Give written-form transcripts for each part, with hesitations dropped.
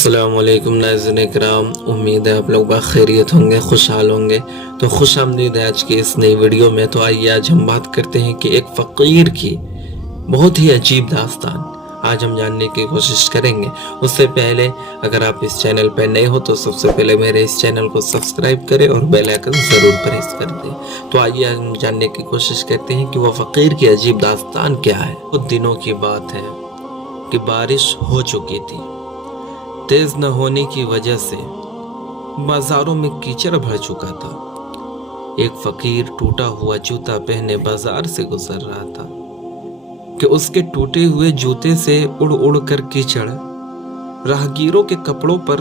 السلام علیکم ناظرین اکرام، امید ہے آپ لوگ بخیریت ہوں گے، خوشحال ہوں گے۔ تو خوش آمدید ہے آج کی اس نئی ویڈیو میں۔ تو آئیے آج ہم بات کرتے ہیں کہ ایک فقیر کی بہت ہی عجیب داستان آج ہم جاننے کی کوشش کریں گے۔ اس سے پہلے اگر آپ اس چینل پہ نئے ہو تو سب سے پہلے میرے اس چینل کو سبسکرائب کریں اور بیل آئیکن ضرور پریس کر دیں۔ تو آئیے ہم جاننے کی کوشش کرتے ہیں کہ وہ فقیر کی عجیب داستان کیا ہے۔ کچھ دنوں کی بات ہے کہ بارش ہو چکی تھی۔ تیز نہ ہونے کی وجہ سے بازاروں میں کیچڑ بھر چکا تھا۔ ایک فقیر ٹوٹا ہوا جوتا پہنے بازار سے گزر رہا تھا کہ اس کے ٹوٹے ہوئے جوتے سے اڑ اڑ کر کیچڑ راہگیروں کے کپڑوں پر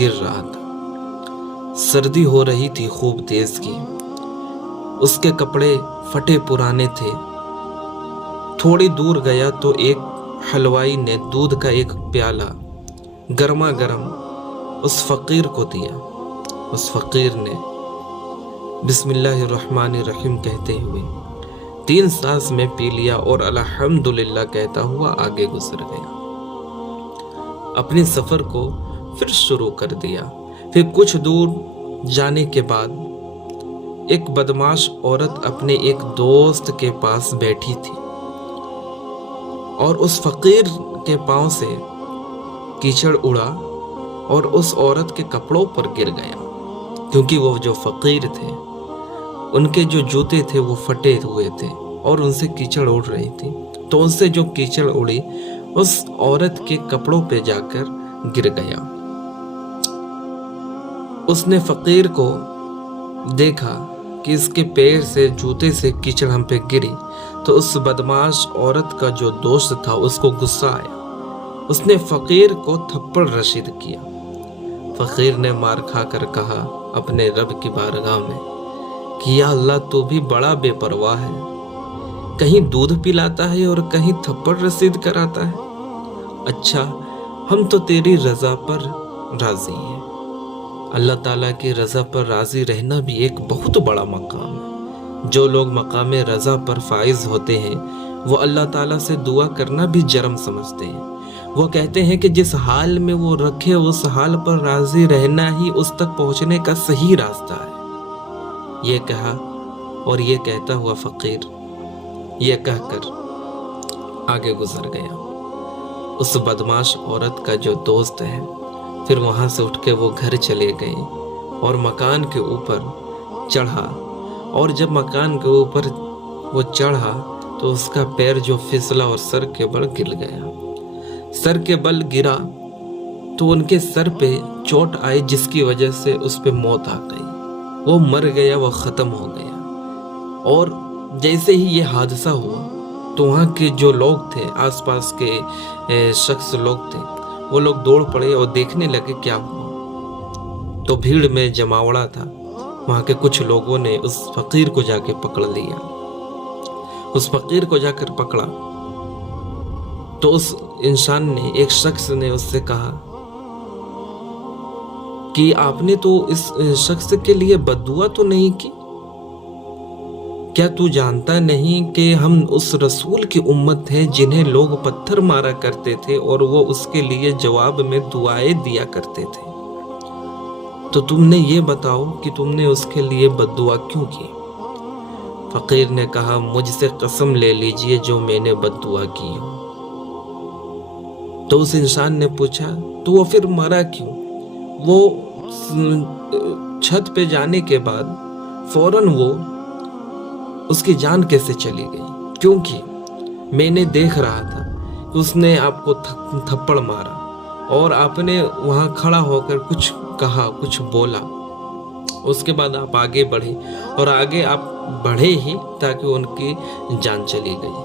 گر رہا تھا۔ سردی ہو رہی تھی خوب تیز کی۔ اس کے کپڑے پھٹے پرانے تھے۔ تھوڑی دور گیا تو ایک حلوائی نے دودھ کا ایک پیالہ گرما گرم اس فقیر کو دیا۔ اس فقیر نے بسم اللہ الرحمن الرحیم کہتے ہوئے 3 سانس میں پی لیا اور الحمدللہ کہتا ہوا آگے گزر گیا۔ اپنے سفر کو پھر شروع کر دیا۔ پھر کچھ دور جانے کے بعد ایک بدمعاش عورت اپنے ایک دوست کے پاس بیٹھی تھی اور اس فقیر کے پاؤں سے کیچڑ اڑا اور اس عورت کے کپڑوں پر گر گیا، کیونکہ وہ جو فقیر تھے ان کے جو جوتے تھے وہ پھٹے ہوئے تھے اور ان سے کیچڑ اڑ رہی تھی۔ تو ان سے جو کیچڑ اڑی اس عورت کے کپڑوں پہ جا کر گر گیا۔ اس نے فقیر کو دیکھا کہ اس کے پیر سے جوتے سے کیچڑ ہم پہ گری، تو اس بدمعاش عورت کا جو دوست تھا اس کو غصہ آیا۔ اس نے فقیر کو تھپڑ رسید کیا۔ فقیر نے مار کھا کر کہا اپنے رب کی بارگاہ میں کہ یا اللہ تو بھی بڑا بے پرواہ ہے، کہیں دودھ پلاتا ہے اور کہیں تھپڑ رسید کراتا ہے۔ اچھا ہم تو تیری رضا پر راضی ہیں۔ اللہ تعالیٰ کی رضا پر راضی رہنا بھی ایک بہت بڑا مقام ہے۔ جو لوگ مقام رضا پر فائز ہوتے ہیں وہ اللہ تعالیٰ سے دعا کرنا بھی جرم سمجھتے ہیں۔ وہ کہتے ہیں کہ جس حال میں وہ رکھے اس حال پر راضی رہنا ہی اس تک پہنچنے کا صحیح راستہ ہے۔ یہ کہا اور یہ کہتا ہوا فقیر یہ کہہ کر آگے گزر گیا۔ اس بدمعاش عورت کا جو دوست ہے پھر وہاں سے اٹھ کے وہ گھر چلے گئے اور مکان کے اوپر چڑھا، اور جب مکان کے اوپر وہ چڑھا تو اس کا پیر جو پھسلا اور سر کے بل گر گیا۔ سر کے بل گرا تو ان کے سر پہ چوٹ آئی جس کی وجہ سے اس پہ موت آ گئی۔ وہ مر گیا، وہ ختم ہو گیا۔ اور جیسے ہی یہ حادثہ ہوا تو وہاں کے جو لوگ تھے، آس پاس کے شخص لوگ تھے، وہ لوگ دوڑ پڑے اور دیکھنے لگے کیا ہوا۔ تو بھیڑ میں جماوڑا تھا، وہاں کے کچھ لوگوں نے اس فقیر کو جا کے پکڑ لیا۔ اس فقیر کو جا کر پکڑا تو اس انسان نے، ایک شخص نے اس سے کہا کہ آپ نے تو اس شخص کے لیے بد دعا تو نہیں کی؟ کیا تو جانتا نہیں کہ ہم اس رسول کی امت ہیں جنہیں لوگ پتھر مارا کرتے تھے اور وہ اس کے لیے جواب میں دعائیں دیا کرتے تھے؟ تو تم نے یہ بتاؤ کہ تم نے اس کے لیے بد دعا کیوں کی؟ فقیر نے کہا مجھ سے قسم لے لیجئے جو میں نے بد دعا کی ہو۔ تو اس انسان نے پوچھا تو وہ پھر مرا کیوں؟ وہ چھت پہ جانے کے بعد فوراً وہ اس کی جان کیسے چلی گئی؟ کیونکہ میں نے دیکھ رہا تھا کہ اس نے آپ کو تھپڑ مارا اور آپ نے وہاں کھڑا ہو کر کچھ کہا، کچھ بولا، اس کے بعد آپ آگے بڑھے اور آگے آپ بڑھے ہی تاکہ ان کی جان چلی گئی،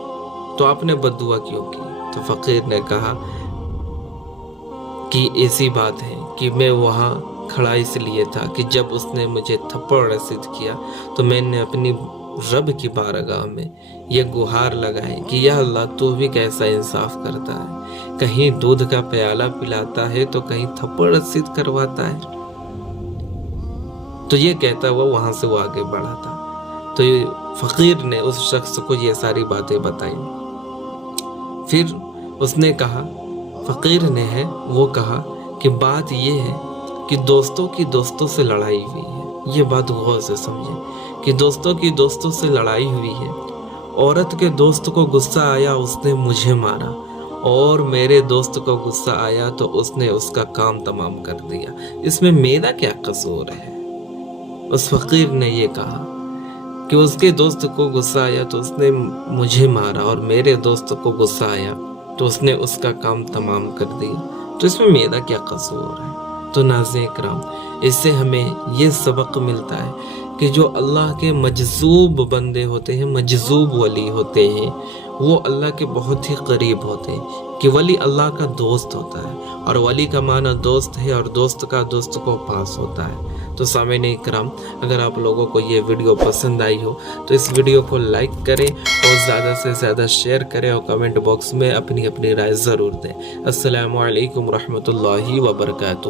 تو آپ نے بد دعا کیوں کی؟ تو فقیر نے کہا کہ ایسی بات ہے کہ میں وہاں کھڑا اس لیے تھا کہ جب اس نے مجھے تھپڑ رسید کیا تو میں نے اپنی رب کی بارگاہ میں یہ گہار لگائی کہ یا اللہ تو بھی کیسا انصاف کرتا ہے، کہیں دودھ کا پیالہ پلاتا ہے تو کہیں تھپڑ رسید کرواتا ہے۔ تو یہ کہتا ہوا وہاں سے وہ آگے بڑھا تھا۔ تو فقیر نے اس شخص کو یہ ساری باتیں بتائیں۔ پھر اس نے کہا، فقیر نے ہے وہ کہا کہ بات یہ ہے کہ دوستوں کی دوستوں سے لڑائی ہوئی ہے. یہ بات غور سے سمجھیں کہ دوستوں کی دوستوں سے لڑائی ہوئی ہے. عورت کے دوست کو غصہ آیا، اس نے مجھے مارا، اور میرے دوست کو غصہ آیا تو اس نے اس کا کام تمام کر دیا. اس میں میرا کیا قصور ہے؟ اس فقیر نے یہ کہا کہ اس کے دوست کو غصہ آیا تو اس نے مجھے مارا، اور میرے دوست کو غصہ آیا تو اس نے اس کا کام تمام کر دیا. تو اس میں میرا کیا قصور ہے؟ تو ناظرین کرام، اس سے ہمیں یہ سبق ملتا ہے کہ جو اللہ کے مجذوب بندے ہوتے ہیں، مجذوب ولی ہوتے ہیں، وہ اللہ کے بہت ہی قریب ہوتے ہیں. کہ ولی اللہ کا دوست ہوتا ہے، اور ولی کا معنی دوست ہے، اور دوست کا دوست کو پاس ہوتا ہے. تو سامعین کرام، اگر آپ لوگوں کو یہ ویڈیو پسند آئی ہو تو اس ویڈیو کو لائک کریں اور زیادہ سے زیادہ شیئر کریں، اور کمنٹ باکس میں اپنی رائے ضرور دیں. السلام علیکم ورحمۃ اللہ وبرکاتہ.